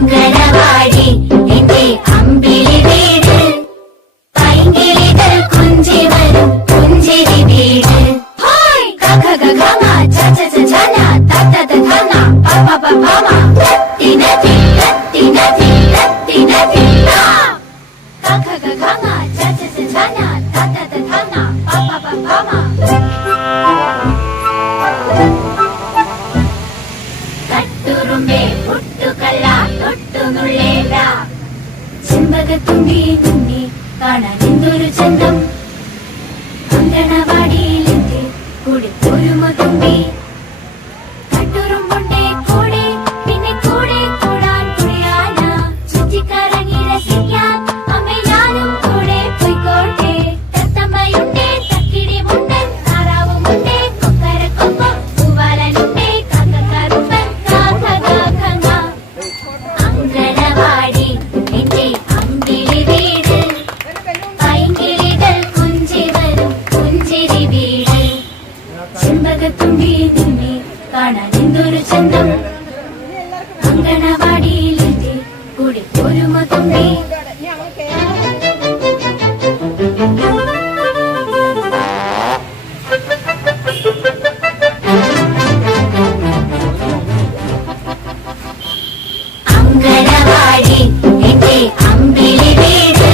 അങ്കണവാടി എന്റെ അമ്പിളി വീട്, പൈങ്കിളികൾ കുഞ്ചി വരും പുഞ്ചിരി വീട്. ഖ ഖ ഖ ഖ ഛ ഛ ഛ ഛ ന ത ത ത ധ ന പ പ പ പ മ തിന തി തിന തി തിന തി ന. ഖ ഖ ഖ ഖ ഛ ഛ ഛ ഛ ന ത ത ത ധ ന പ പ പ പ മ. തട്ടുറുമ്പേ പുട്ടുകല്ല തൊട്ടുനുള്ളേല, ചെമ്പകത്തുമ്പി നിന്നെ കാണാൻ എന്തൊരു ചന്തം. അങ്കണവാടിയിലെത്തി കൂടി ഒരുമ തുമ്പി, തട്ടുറുമ്പുണ്ടേ കൂടെ പിന്നെ കൂടെ കൂടാൻ കുളിയാന. ചുറ്റിക്കറങ്ങി രസിക്കാൻ അമ്മ ഞാനും കൂടെ പോയിക്കോട്ടെ. തത്തമ്മയുണ്ടേ തക്കിടി മുണ്ടൻ, താറാവുമുണ്ടേ കൊക്കരക്കൊമ്പം, പൂവാലനുണ്ടേ കാക്കക്കറുമ്പൻ കാക്ക കാക്കങ്ങ. അങ്കണവാടി എന്റെ അമ്പിളി വീട്, പൈങ്കിളികൾ കുഞ്ചി വരും പുഞ്ചിരി വീട്. ചെമ്പകത്തുമ്പി നിന്നെ കാണാൻ എന്തൊരു ചന്തം. അങ്കണവാടിയിലെത്തി കൂടി ഒരുമ തുമ്പി. അങ്കണവാടി എന്റെ അമ്പിളി വീട്,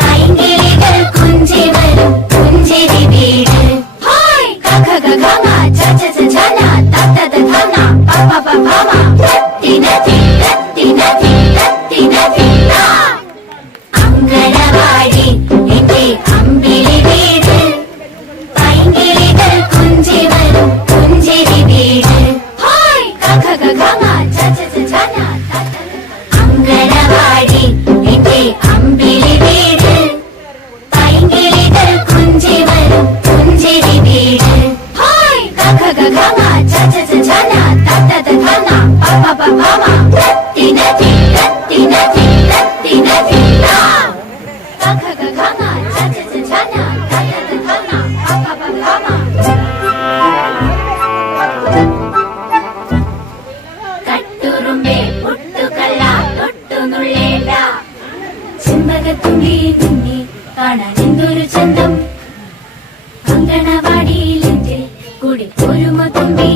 പൈങ്കിളികൾ കുഞ്ചി വരും പുഞ്ചിരി വീട്. ഖ ഖ ഖ ഖ ഛ ഛ ഛ ഛ ന ത ത ത ധ ന പ പ പ പ മ തിന തി തിന തി തിന തി ന. അങ്കണവാടി എന്റെ അമ്പിളി വീട്, പൈങ്കിളികൾ കുഞ്ചി വരും പുഞ്ചിരി വീട്. ഖ ഖ ഖ ഖ ഛ ഛ ഛ ഛ ന ത ത. അങ്കണവാടി എന്റെ അമ്പിളി വീട്, പൈങ്കിളികൾ കുഞ്ചി വരും പുഞ്ചിരി വീട്. ഖ ഖ ഖ ഖ ഛ ഛ ഛ ഛ ന ത ത ത ധ ന പ പ പ പ മ തിന തി തിന തി തിന തി ന. ഖ ഖ ഖ ഖ ഛ ഛ ഛ ഛ ന ത ത ത ധ ന പ പ പ പ മ. തട്ടുറുമ്പേ പുട്ടുകല്ല തൊട്ടുനുള്ളേല, ചെമ്പകത്തുമ്പി നിന്നെ കാണാൻ എന്തൊരു ചന്തം. അങ്കണവാടിയിലെത്തി കൂടി ഒരുമ തുമ്പി,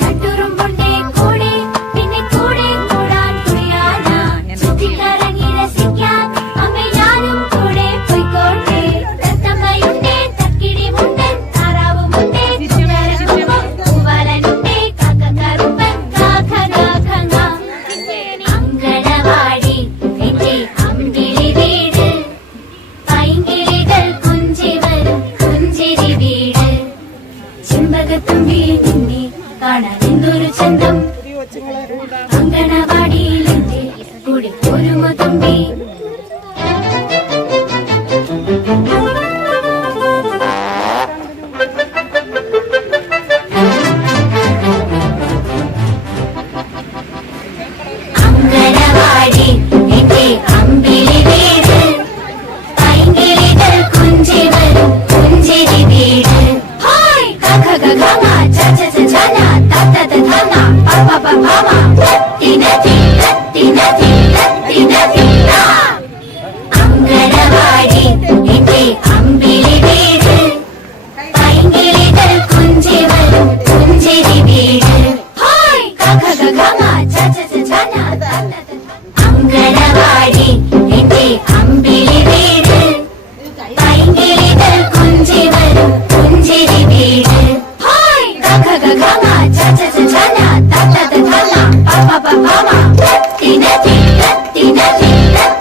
തട്ടുറുമ്പുണ്ടേ കൂടെ പിന്നെ കൂടെ കൂടാൻ കുളിയാന. ചുറ്റിക്കറങ്ങി രസിക്കാൻ അമ്മ ഞാനും കൂടെ പോയിക്കോട്ടെ. തത്തമ്മയുണ്ടേ തക്കിടി മുണ്ടൻ, താറാവുമുണ്ടേ കൊക്കരക്കൊമ്പം, പൂവാലനുണ്ടേ കാക്കക്കറുമ്പൻ കാക്ക കാക്കങ്ങ. അങ്കണവാടി എന്റെ അമ്പിളി വീട്, പൈങ്കിളികൾ കുഞ്ചി വരും പുഞ്ചിരി വീട്. ചെമ്പകത്തുമ്പി നിന്നെ കാണാൻ എന്തൊരു ചന്തം. അങ്കണവാടിയിലെത്തി കൂടി ഒരുമ തുമ്പി. അങ്കണവാടി എന്റെ അമ്പിളി വീട്, പൈങ്കിളികൾ കുഞ്ചി വരും പുഞ്ചിരി വീട്. ഖ ഖ ഖ ഖ ഛ ഛ ഛ ഛ ന ത ത ത ധ ന പ പ പ പ മ തിന തി തിന തി തിന തി ന. അങ്കണവാടി എന്റെ അമ്പിളി വീട്, പൈങ്കിളികൾ കുഞ്ചി വരും പുഞ്ചിരി വീട്. ഖ ഖ ഖ ഖ ഛ ഛ ഛ ഛ ന ത ത ത. അങ്കണവാടി എന്റെ അമ്പിളി വീട്, പൈങ്കിളികൾ കുഞ്ചി വരും പുഞ്ചിരി വീട്. ഖ ഖ ഖ ഖ ഛ ഛ ഛ ഛ ന ത ത ത ധ ന പ പ പ പ മ തിന തി തിന തി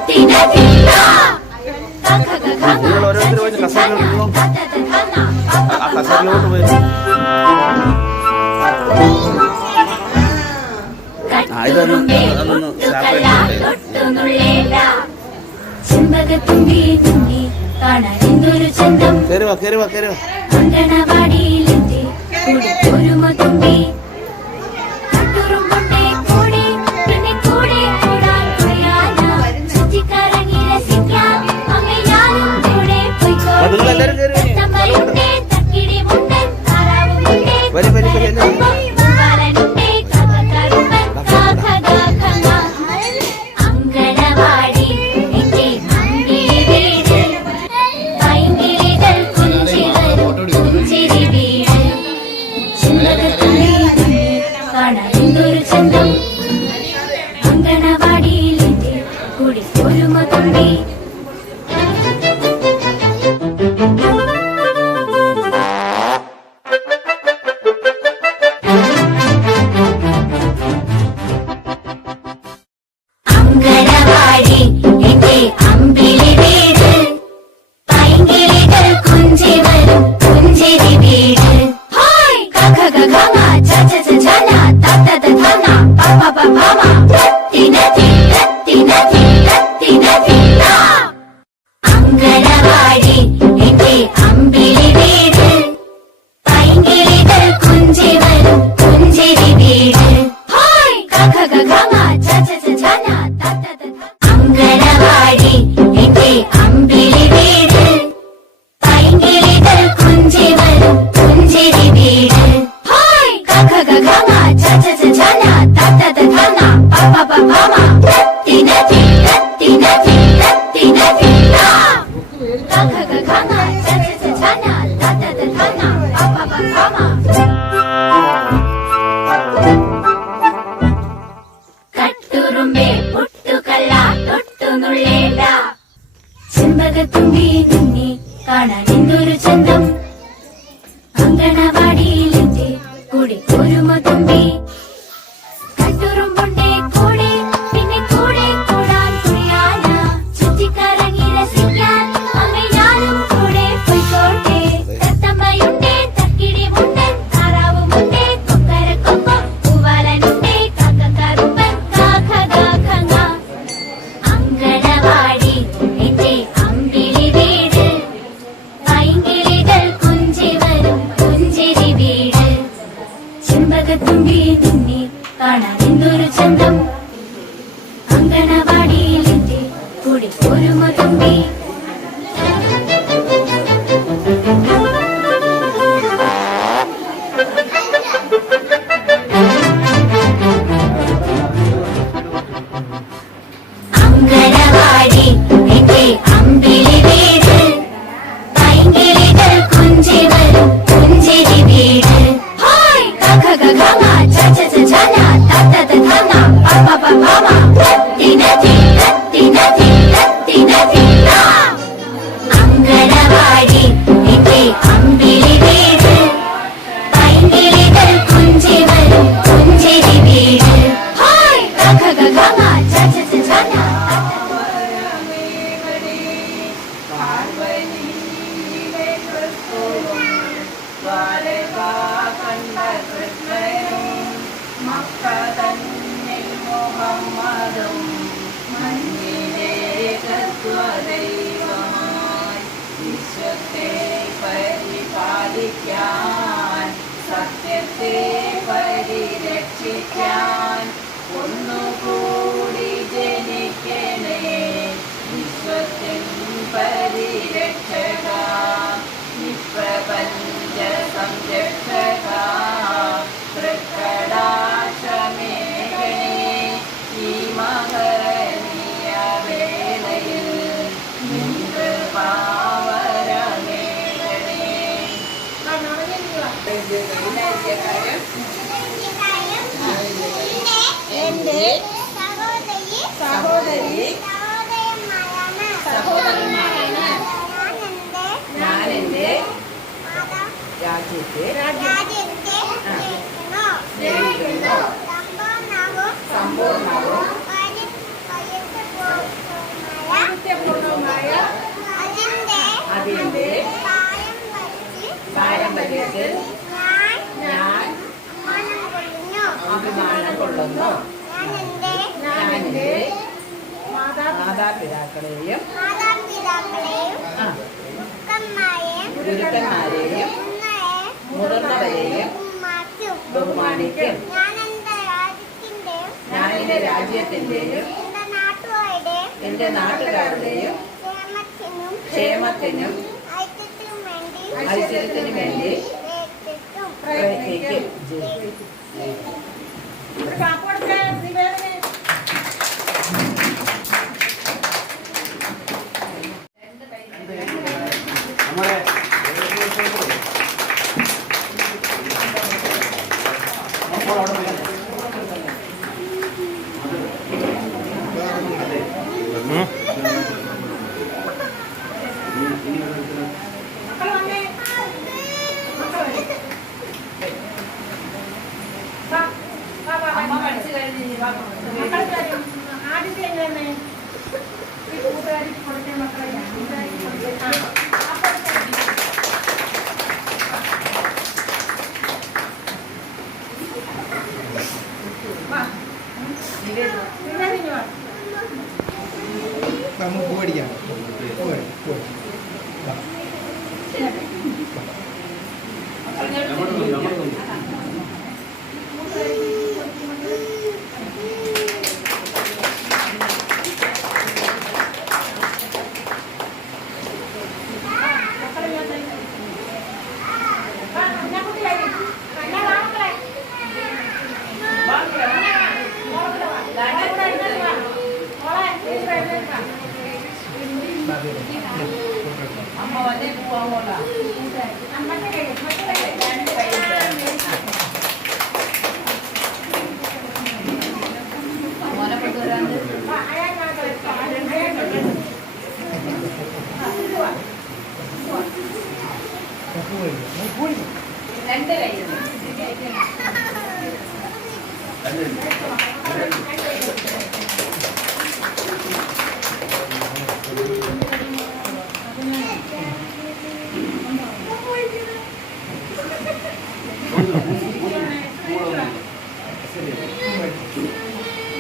തിന തി ന. ഖ ഖ ഖ ഖ ഛ ഛ ഛ ഛ ന ത ത ത ധ ന പ പ പ പ മ. തട്ടുറുമ്പേ പുട്ടുകല്ല തൊട്ടുനുള്ളേല, ചെമ്പകത്തുമ്പി നിന്നെ കാണാൻ എന്തൊരു ചന്തം. അങ്കണവാടിയിലെത്തി കൂടി ഒരുമ തുമ്പി, തട്ടുറുമ്പുണ്ടേ കൂടെ പിന്നെ കൂടെ കൂടാൻ കുളിയാന. ചുറ്റിക്കറങ്ങി രസിക്കാൻ അമ്മ ഞാനും കൂടെ പോയിക്കോട്ടെ. തത്തമ്മയുണ്ടേ തക്കിടി മുണ്ടൻ, താറാവുമുണ്ടേ കൊക്കരക്കൊമ്പം, പൂവാലനുണ്ടേ കാക്കക്കറുമ്പൻ കാക്ക കാക്കങ്ങ. തത്തിന തിത്തത്തിന തിത്തത്തിന തിത്ത. അങ്കണവാടി എന്റെ അമ്പിളി വീട്, പൈങ്കിളികൾ കുഞ്ചി വരും പുഞ്ചിരി വീട്. ഹായ് കഖ ഗ ഘ ങ ച ച ച ഛ ന ത ത ത ധ. അങ്കണവാടി എന്റെ അമ്പിളി വീട്, പൈങ്കിളികൾ കുഞ്ചി വരും പുഞ്ചിരി വീട്. ഹായ് കഖ ഗ ഘ ങ ച ച ച ഛ ന ത ത ത ധ ന പ പ പ ഭ മ. തത്തിന തിത്തത്തിന തിത്തത്തിന തിത്ത. കഖ ഗ ഘ ങ ച ച ച ഛ ന ത ത ത ധ ന പ പ പ ഭ മ. കട്ടുറുമ്പേ പുട്ടുകല്ല തൊട്ടുനുള്ളേണ്ട, ചെമ്പകത്തുമ്പി നിന്നെ കാണാൻ എന്തൊരു ചന്തം. അങ്കണവാടിയിലെന്റെ കൂടെ ഒരുമ തുമ്പി. കട്ടുറുമ്പുണ്ടേ കൂടെ, പിന്നെ കൂടെ കൂടാൻ കുടിയാന. ചുറ്റിക്കറങ്ങി രസിക്കാൻ അമ്മേ ഞാനും കൂടെ പോയിക്കോട്ടെ. തത്തമ്മയുണ്ടേ തക്കിടിമുണ്ടൻ, താറാവുമുണ്ടേ കൊക്കരക്കൊക്കം, പൂവാലനുണ്ടേ കാക്കക്കറുമ്പൻ കാഖ ഗ ഘ ങ. അങ്കണവാടി എന്റെ അമ്പിളി വീട്, പൈങ്കിളികൾ കുഞ്ചി വരും പുഞ്ചിരി വീട്. ചെമ്പകത്തുമ്പി നിന്നെ കാണാൻ എന്തൊരു ചന്തം. അങ്കണവാടിയിലെന്റെ കൂടെ ഒരുമ തുമ്പി. അങ്കണവാടി എന്റെ അമ്പിളി വീട്, പൈങ്കിളികൾ കുഞ്ചി വരും പുഞ്ചിരി വീട്. ഹായ് കഖ ഗ ഘ ങ ച ച ച ഛ ന ത ത ത ധ ന പ പ പ ഭ മ. തത്തിന തിത്തത്തിന തിത്തത്തിന തിത്ത. അങ്കണവാടി എന്റെ അമ്പിളി വീട്, പൈങ്കിളികൾ കുഞ്ചി വരും പുഞ്ചിരി വീട്. ഹായ് കഖ ഗ ഘ ങ ച ച ച ഛ ന. പരിപാലിക്കാൻ, സത്യത്തെ പരിരക്ഷിക്കാൻ ഒന്നുകൂടി ജനിക്കണേ വിശ്വത്തിൻ പരിരക്ഷക, നിപ്രപഞ്ച സംരക്ഷക. തൃക്കടാക്ഷമേഘനേ ഈ മഹനീയ വേളയിൽ നിന്റെ പാവരമേഘനേ. എന്റെ സഹോദരി സഹോദരന്മാരാണ്. ഞാൻ എന്റെ രാജ്യത്തെ സ്നേഹിക്കുന്നു, സമ്പൂർണവും അതിന്റെ പാരമ്പര്യത്തിൽ ഞാൻ അഭിമാനം കൊള്ളുന്നു. ഞാൻ എന്റെ മാതാപിതാക്കളെയും ഗുരുക്കന്മാരെയും മുതിർന്നവരെയും ബഹുമാനിക്കും. ഞാൻ എന്റെ രാജ്യത്തിന്റെയും എന്റെ നാട്ടുകാരുടെയും ക്ഷേമത്തിനും ഐശ്വര്യത്തിനും വേണ്ടി പ്രയത്നിക്കും. നമുക്ക് പോടിക്കാം അമ്മ വന്നേ പോവാ മോനെ കൊണ്ടുവരാണ്ട് രണ്ട് കയ്യിൽ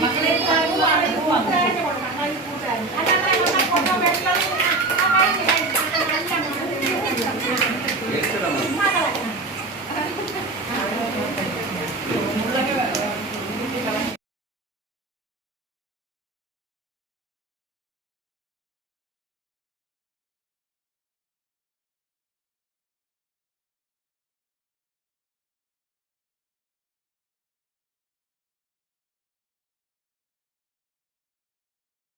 മക്കളെ